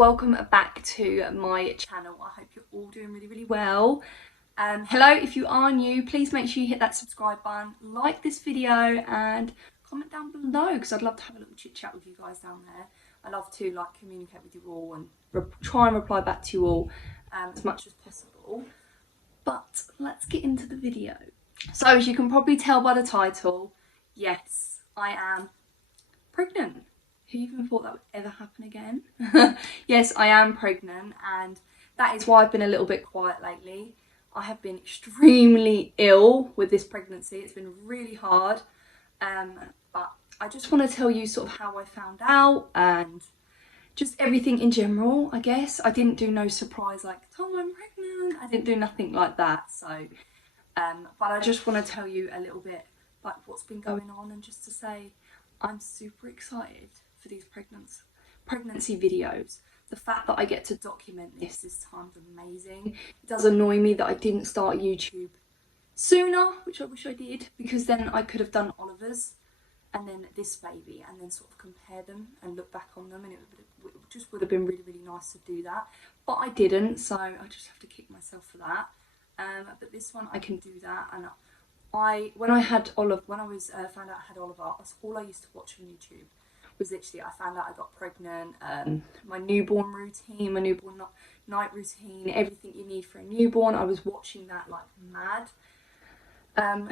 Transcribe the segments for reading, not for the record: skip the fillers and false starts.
welcome back to my channel. I hope you're all doing really well. Hello, if you are new, please make sure you hit that subscribe button, like this video and comment down below because I'd love to have a little chit chat with you guys down there. I love to communicate with you all and try and reply back to you all as much as possible. But let's get into the video. So as you can probably tell by the title, yes, I am pregnant. Who even thought that would ever happen again? Yes, I am pregnant, and that is why I've been a little bit quiet lately. I have been extremely ill with this pregnancy. It's been really hard, but I just want to tell you sort of how I found out and just everything in general, I guess. I didn't do no surprise like, Tom, I'm pregnant. I didn't do nothing like that. So, but I just want to tell you a little bit like what's been going on, and just to say I'm super excited for these pregnancy videos. The fact that I get to document this time's amazing. It does annoy me that I didn't start YouTube sooner, which I wish I did, because then I could have done Oliver's and then this baby and then sort of compare them and look back on them, and it just would have been really nice to do that, but I didn't, so I just have to kick myself for that. But this one I can do that. And when I found out I had Oliver, that's all I used to watch on YouTube. Was literally, I found out I got pregnant, my newborn routine, my newborn night routine, everything you need for a newborn. I was watching that like mad.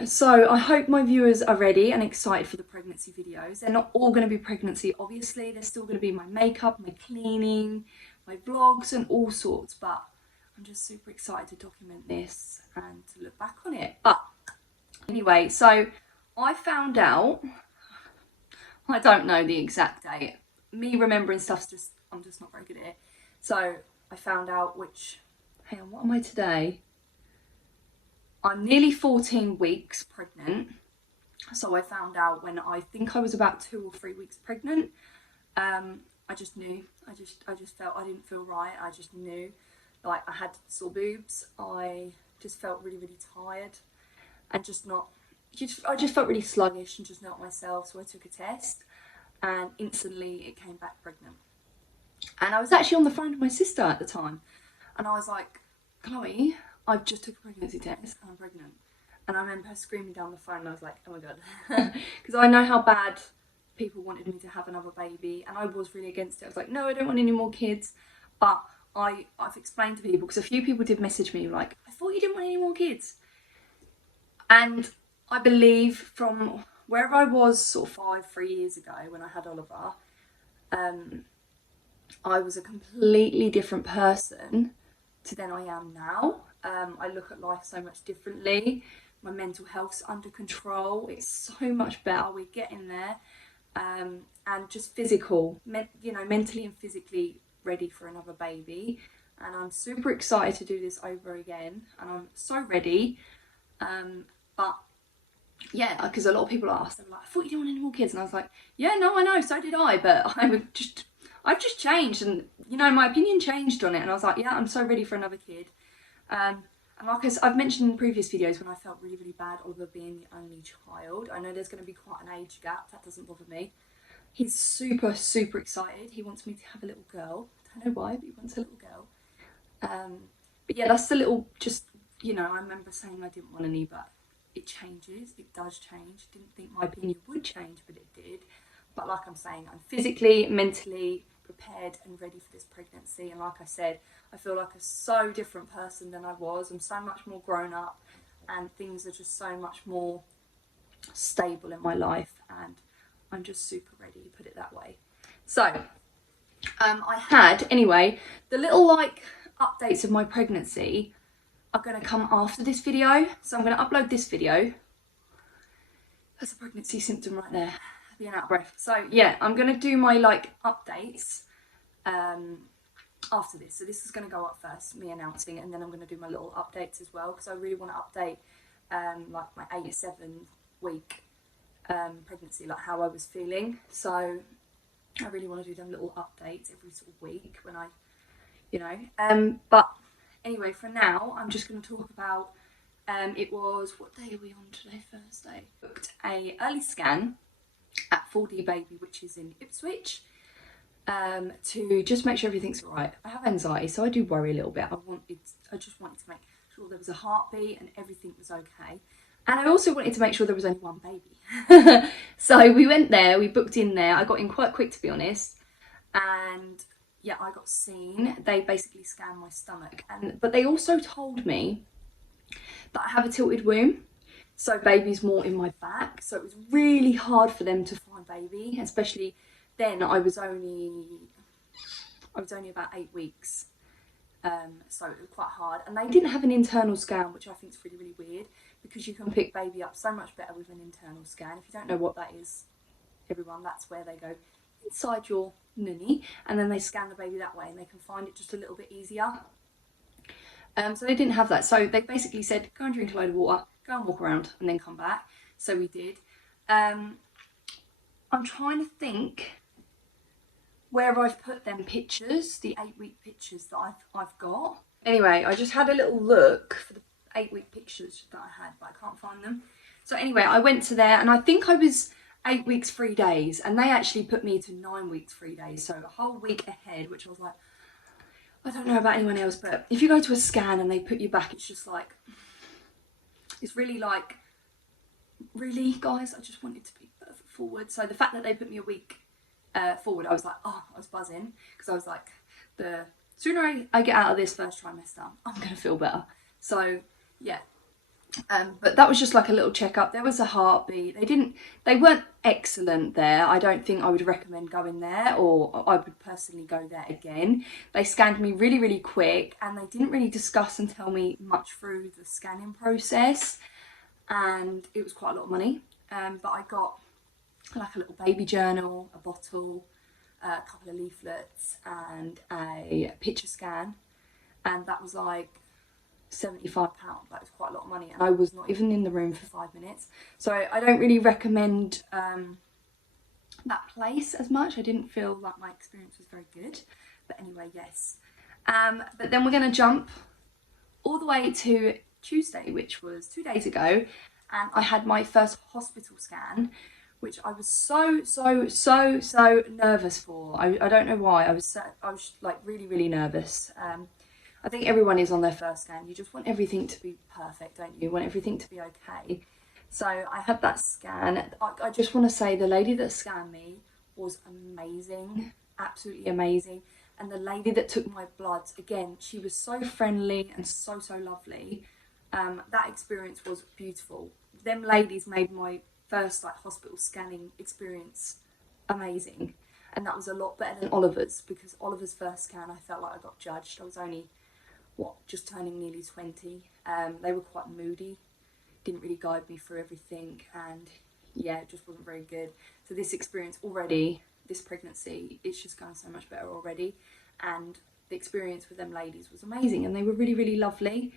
So I hope my viewers are ready and excited for the pregnancy videos. They're not all going to be pregnancy, obviously. There's still going to be my makeup, my cleaning, my vlogs and all sorts, but I'm just super excited to document this and to look back on it. But anyway, so I found out, I don't know the exact date. Me remembering stuff's I'm just not very good at it. So I found out hang on, what am I today? I'm nearly 14 weeks pregnant. So I found out when I think I was about 2 or 3 weeks pregnant. I just knew. I just felt, I didn't feel right. I just knew. Like, I had sore boobs. I just felt really tired and I just felt really sluggish and just not myself. So I took a test and instantly it came back pregnant. And I was actually on the phone with my sister at the time, and I was like, Chloe, I've just took a pregnancy test and I'm pregnant. And I remember her screaming down the phone, and I was like, oh my god, because I know how bad people wanted me to have another baby, and I was really against it. I was like, no, I don't want any more kids. But I've explained to people, because a few people did message me like, I thought you didn't want any more kids. And I believe from wherever I was sort of 3 years ago when I had Oliver, I was a completely different person to then I am now. I look at life so much differently. My mental health's under control. It's so much better. We're getting there. And just mentally and physically ready for another baby. And I'm super excited to do this over again. And I'm so ready. But yeah, because a lot of people asked, they were like, I thought you didn't want any more kids. And I was like, yeah, no, I know, so did I. But I've just changed, and my opinion changed on it. And I was like, yeah, I'm so ready for another kid. And like I've mentioned in previous videos, when I felt really bad Oliver being the only child, I know there's going to be quite an age gap. That doesn't bother me. He's super excited. He wants me to have a little girl. I don't know why, but he wants a little girl. But yeah, that's a little, I remember saying I didn't want any, but it changes. It does change. Didn't think my opinion would change, but it did. But like I'm saying, I'm physically, mentally prepared and ready for this pregnancy. And like I said, I feel like a so different person than I was. I'm so much more grown up, and things are just so much more stable in my life, and I'm just super ready, put it that way. So anyway, the little updates of my pregnancy are going to come after this video. So I'm going to upload this video. That's a pregnancy symptom right there, being out of breath. So yeah, I'm going to do my updates after this. So this is going to go up first, me announcing, and then I'm going to do my little updates as well, because I really want to update my 8-7 week pregnancy, like how I was feeling. So I really want to do them little updates every sort of week when but anyway, for now, I'm just going to talk about, it was, what day are we on today? Thursday. Booked a early scan at 4D Baby, which is in Ipswich. to just make sure everything's all right. I have anxiety, so I do worry a little bit. I just wanted to make sure there was a heartbeat and everything was okay. And I also wanted to make sure there was only one baby. So we went there, we booked in there. I got in quite quick, to be honest. And yeah, I got seen. They basically scanned my stomach. But they also told me that I have a tilted womb. So baby's more in my back. So it was really hard for them to find baby, especially then I was only about 8 weeks. So it was quite hard. And they didn't have an internal scan, which I think is really, really weird, because you can pick baby up so much better with an internal scan. If you don't know what that is, everyone, that's where they go inside your nunny and then they scan the baby that way and they can find it just a little bit easier. So they didn't have that. So they basically said, go and drink a load of water, go and walk around and then come back. So we did. I'm trying to think where I've put them pictures, the 8-week pictures that I've got. Anyway, I just had a little look for the 8-week pictures that I had, but I can't find them. So anyway, I went to there and I think I was 8 weeks, 3 days, and they actually put me to 9 weeks, 3 days. So a whole week ahead, which I was like, I don't know about anyone else, but if you go to a scan and they put you back, it's just like, it's really like, really, guys, I just wanted to be further forward. So the fact that they put me a week forward, I was like, oh, I was buzzing, because I was like, the sooner I get out of this first trimester, I'm going to feel better. So yeah. But that was just like a little checkup. There was a heartbeat. They weren't excellent there. I don't think I would recommend going there, or I would personally go there again. They scanned me really, really quick, and they didn't really discuss and tell me much through the scanning process. And it was quite a lot of money. But I got like a little baby journal, a bottle, a couple of leaflets, and a picture scan. And that was like £75. That was quite a lot of money, and I was not even in the room for 5 minutes. So I don't really recommend that place as much. I didn't feel like my experience was very good. But anyway, yes. But then we're going to jump all the way to Tuesday, which was 2 days ago, and I had my first hospital scan, which I was so nervous for. I don't know why. I was like really, really nervous. I think everyone is on their first scan. You just want everything to be perfect, don't you? You want everything to be okay. So I had that scan. I just want to say the lady that scanned me was amazing, absolutely amazing. And the lady that took my bloods, again, she was so friendly and so lovely. That experience was beautiful. Them ladies made my first like hospital scanning experience amazing. And that was a lot better than Oliver's, because Oliver's first scan, I felt like I got judged. I was only just turning nearly 20. They were quite moody, didn't really guide me through everything, and yeah, it just wasn't very good. So this experience already, this pregnancy, it's just going so much better already, and the experience with them ladies was amazing, and they were really, really lovely.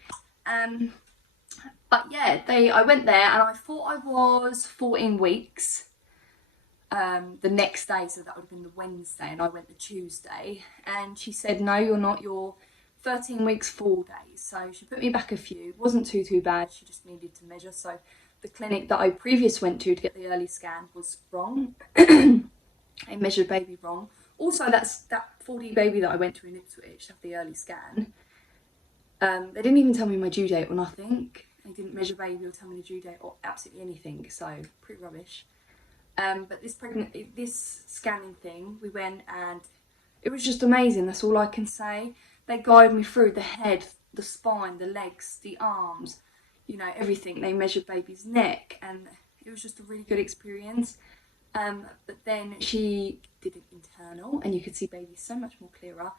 But yeah, I went there and I thought I was 14 weeks the next day, so that would have been the Wednesday, and I went the Tuesday, and she said, no, you're not, you're 13 weeks, 4 days. So she put me back a few. It wasn't too bad. She just needed to measure. So the clinic that I previously went to get the early scan was wrong. I measured baby wrong. Also, that 4D baby that I went to in Ipswich to have the early scan, they didn't even tell me my due date or nothing. They didn't measure baby or tell me the due date or absolutely anything. So pretty rubbish. But this scanning thing, we went and it was just amazing. That's all I can say. They guided me through the head, the spine, the legs, the arms, you know, everything. They measured baby's neck, and it was just a really good experience. But then she did an internal, and you could see baby so much more clearer.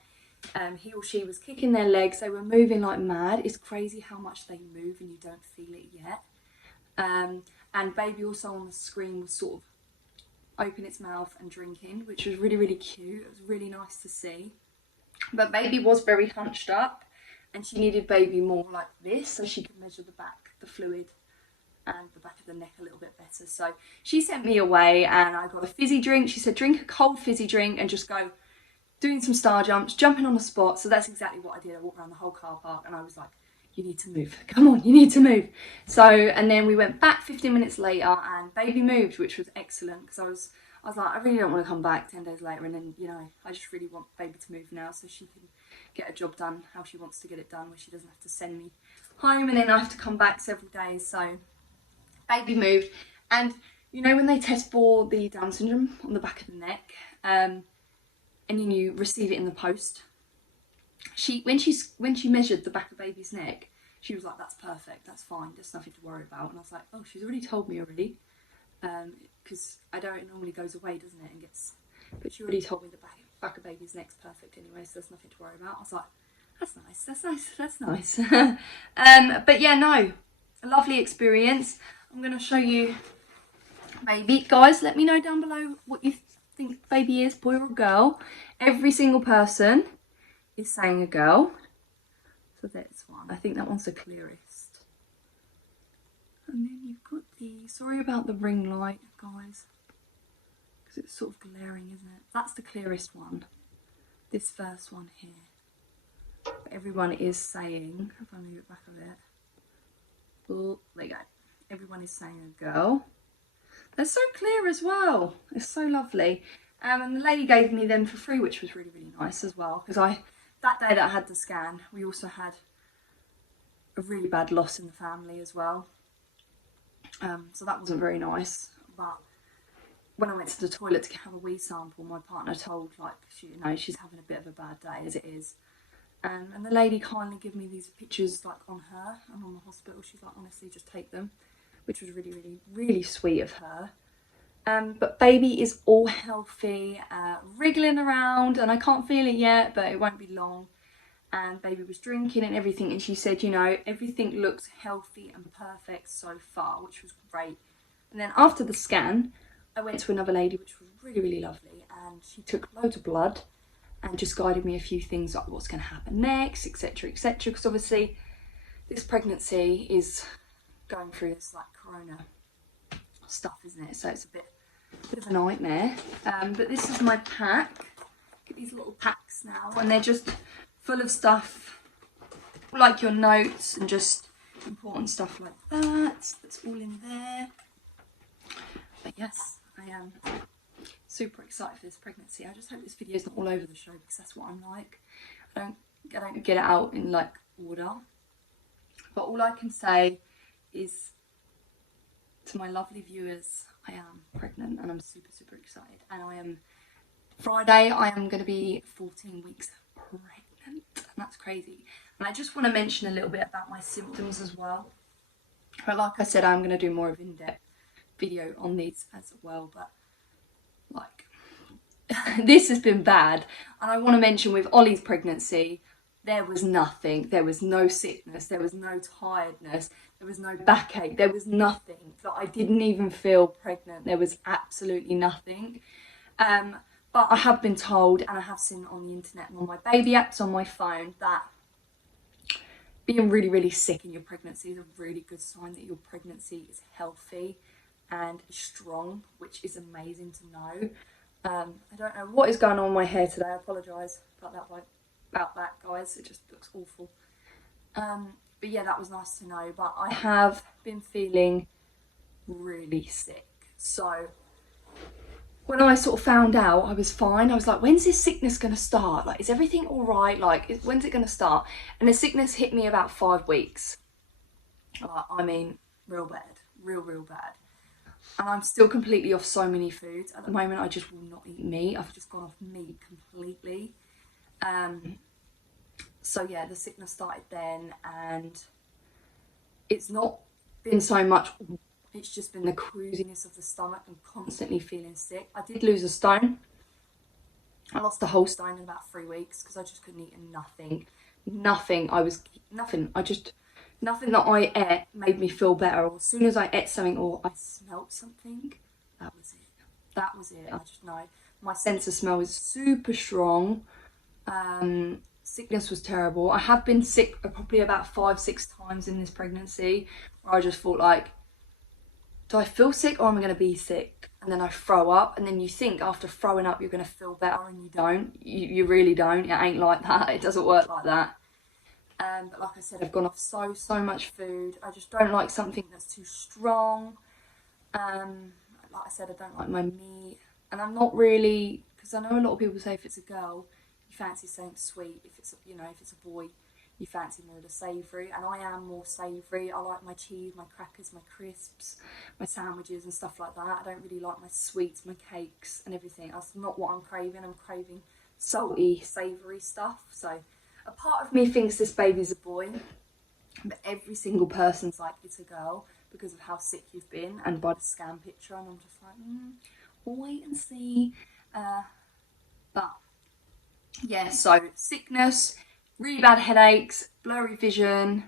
He or she was kicking their legs. They were moving like mad. It's crazy how much they move and you don't feel it yet. And baby also on the screen was sort of open its mouth and drinking, which was really, really cute. It was really nice to see. But baby was very hunched up, and she needed baby more like this so she could measure the back, the fluid, and the back of the neck a little bit better. So she sent me away and I got a fizzy drink. She said, drink a cold fizzy drink and just go doing some star jumps, jumping on the spot. So that's exactly what I did. I walked around the whole car park and I was like, you need to move. Come on, you need to move. So, and then we went back 15 minutes later and baby moved, which was excellent, because I was like, I really don't want to come back 10 days later, and then, you know, I just really want baby to move now so she can get a job done how she wants to get it done, where she doesn't have to send me home and then I have to come back several days. So baby moved, and you know when they test for the Down syndrome on the back of the neck, and then you receive it in the post, when she measured the back of baby's neck, she was like, that's perfect, that's fine, there's nothing to worry about. And I was like, oh, she's already told me already, because I know it normally goes away, doesn't it, and gets, but she already told me the back of baby's neck's perfect anyway, so there's nothing to worry about. I was like, that's nice, that's nice, that's nice. But yeah, no, a lovely experience. I'm going to show you baby. Guys, let me know down below what you think baby is, boy or girl. Every single person is saying a girl. So that's one. I think that one's the clearest. And then you've got the, sorry about the ring light, guys, because it's sort of glaring, isn't it? That's the clearest one. This first one here. But everyone is saying, if I move it back a bit. Oh, there you go. Everyone is saying a girl. They're so clear as well. It's so lovely. And the lady gave me them for free, which was really, really nice as well. Because that day that I had the scan, we also had a really bad loss in the family as well. So that wasn't very nice. But when I went to the toilet to have a wee sample, my partner told, like, she's having a bit of a bad day as it is. And the lady kindly gave me these pictures, like, on her and on the hospital. She's like, honestly, just take them, which was really, really, really sweet of her. But baby is all healthy, wriggling around, and I can't feel it yet, but it won't be long. And baby was drinking and everything, and she said, you know, everything looks healthy and perfect so far, which was great. And then after the scan, I went to another lady, which was really, really lovely, and she took loads of blood and just guided me a few things, like what's going to happen next, etc, etc, because obviously this pregnancy is going through this like corona stuff, isn't it? So it's a bit of a nightmare. But this is my pack. Get these little packs now, and they're just full of stuff like your notes and just important stuff like that. That's all in there. But yes, I am super excited for this pregnancy. I just hope this video is not all over the show, because that's what I'm like. I don't get it out in like order. But all I can say is, to my lovely viewers, I am pregnant and I'm super, super excited. And Friday, I am going to be 14 weeks pregnant. And that's crazy. And I just want to mention a little bit about my symptoms as well. But like I said, I'm going to do more of an in-depth video on these as well. But like, this has been bad. And I want to mention with Ollie's pregnancy, there was nothing. There was no sickness. There was no tiredness. There was no backache. There was nothing. That I didn't even feel pregnant. There was absolutely nothing. But I have been told, and I have seen on the internet and on my baby apps on my phone, that being really, really sick in your pregnancy is a really good sign that your pregnancy is healthy and strong, which is amazing to know. I don't know what is going on with my hair today. I apologise about that, guys. It just looks awful. But yeah, that was nice to know. But I have been feeling really sick. So when I sort of found out I was fine, I was like, when's this sickness going to start? Like, is everything all right? Like, when's it going to start? And the sickness hit me about 5 weeks. I mean, real bad. Real bad. And I'm still completely off so many foods. At the moment, I just will not eat meat. I've just gone off meat completely. So yeah, the sickness started then, and it's not been so much, it's just been the queasiness of the stomach and constantly feeling sick. I did lose a stone. I lost a whole stone in about 3 weeks because I just couldn't eat nothing. Nothing that I ate made me feel better. Or as soon as I ate something or I smelt something, that was it. That was it. I just know. My sense of smell is super strong. Sickness was terrible. I have been sick probably about 5-6 times in this pregnancy, where I just thought, like, do I feel sick or am I going to be sick? And then I throw up, and then you think after throwing up you're going to feel better, and you don't. You really don't. It ain't like that. It doesn't work like that. But like I said, I've gone off so much food. I just don't like something that's too strong. Like I said, I don't like my meat. And I'm not really, because I know a lot of people say if it's a girl, you fancy something sweet. If it's, you know, if it's a boy, you fancy more of the savoury. And I am more savoury. I like my cheese, my crackers, my crisps, my sandwiches and stuff like that. I don't really like my sweets, my cakes and everything. That's not what I'm craving. I'm craving salty, savoury stuff. So a part of me thinks this baby's a boy, but every single person's like, it's a girl because of how sick you've been and by the scan picture. And I'm just like, we'll wait and see. But yeah, so sickness, really bad headaches, blurry vision,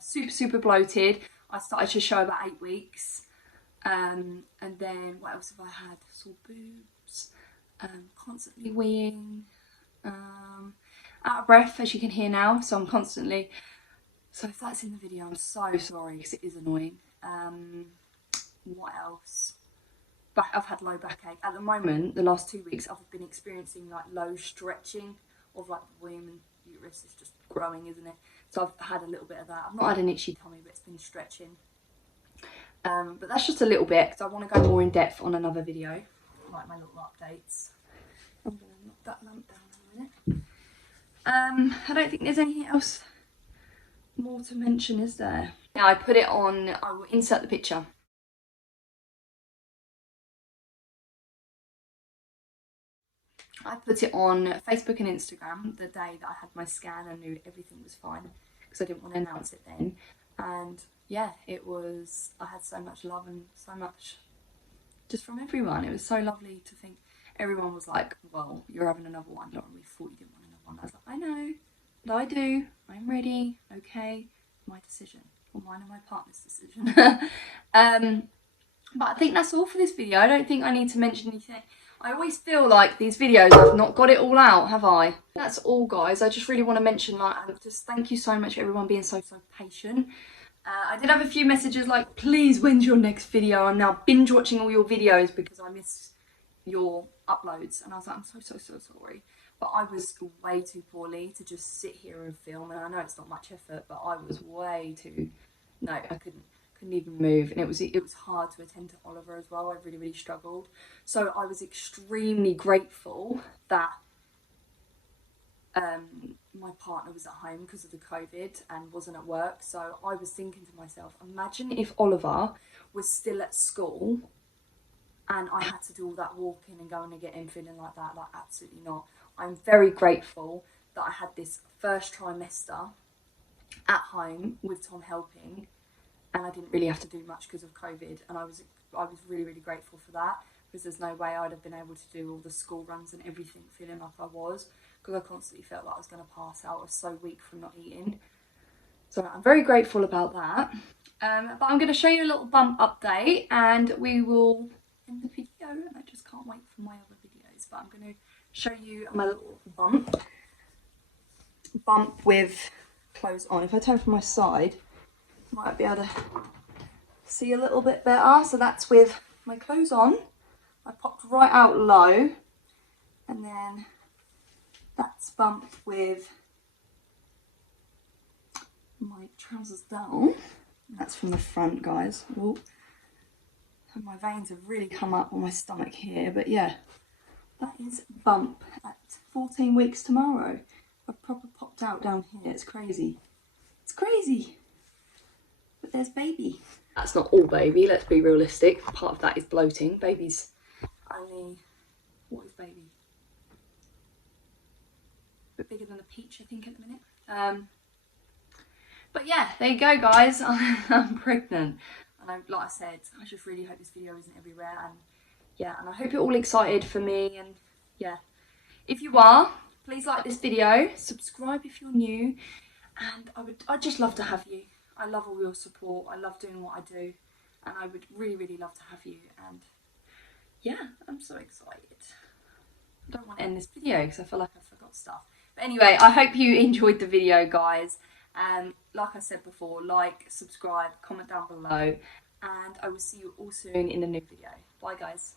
super bloated. I started to show about 8 weeks. And then what else have I had? Sore boobs, constantly weeing, out of breath, as you can hear now. So I'm constantly, so if that's in the video, I'm so sorry because it is annoying. What else? I've had low backache. At the moment, the last 2 weeks, I've been experiencing like low stretching of like the womb and uterus is just growing, isn't it? So I've had a little bit of that. I've not had an itchy tummy, but it's been stretching. But that's just a little bit because I want to go more in depth on another video, like my little updates. I'm going to knock that lamp down in a minute. I don't think there's anything else more to mention, is there? Now I put it on, I will insert the picture. I put it on Facebook and Instagram the day that I had my scan and knew everything was fine because I didn't want to announce it then. And yeah, it was, I had so much love and so much just from everyone. It was so lovely to think everyone was like, well, you're having another one, Lauren, we thought you didn't want another one. I was like, I know, but I do, I'm ready, okay, my decision, or mine and my partner's decision. But I think that's all for this video. I don't think I need to mention anything. I always feel like these videos, I've not got it all out, have I? That's all, guys. I just really want to mention, like, just thank you so much for everyone being so patient. I did have a few messages like, please, when's your next video? I'm now binge watching all your videos because I miss your uploads. And I was like, I'm so sorry. But I was way too poorly to just sit here and film. And I know it's not much effort, but I was way too, no, I couldn't even move, and it was hard to attend to Oliver as well. I really struggled. So I was extremely grateful that my partner was at home because of the COVID and wasn't at work. So I was thinking to myself, imagine if Oliver was still at school and I had to do all that walking and going to get him feeling like that. Like, absolutely not. I'm very grateful that I had this first trimester at home with Tom helping, and I didn't really have to do much because of COVID, and I was really grateful for that, because there's no way I'd have been able to do all the school runs and everything feeling like I was, because I constantly felt like I was going to pass out. I was so weak from not eating. So I'm very grateful about that. But I'm going to show you a little bump update and we will end the video, and I just can't wait for my other videos. But I'm going to show you my little bump with clothes on. If I turn from my side, might be able to see a little bit better. So that's with my clothes on. I popped right out low, and then that's bumped with my trousers down. That's from the front, guys. Ooh. And my veins have really come up on my stomach here, but yeah, that is bump at 14 weeks tomorrow. I've proper popped out down here. It's crazy. It's crazy. But there's baby. That's not all baby, let's be realistic. Part of that is bloating. Baby's only, what is baby? A bit bigger than a peach, I think, at the minute. But yeah, there you go, guys. I'm pregnant. And like I said, I just really hope this video isn't everywhere. And yeah, and I hope you're all excited for me. And yeah, if you are, please like this video, subscribe if you're new. And I'd just love to have you. I love all your support. I love doing what I do, and I would really love to have you. And yeah, I'm so excited. I don't want to end this video because I feel like I forgot stuff. But anyway, I hope you enjoyed the video, guys. Like I said before, like, subscribe, comment down below, and I will see you all soon in a new video. Bye, guys.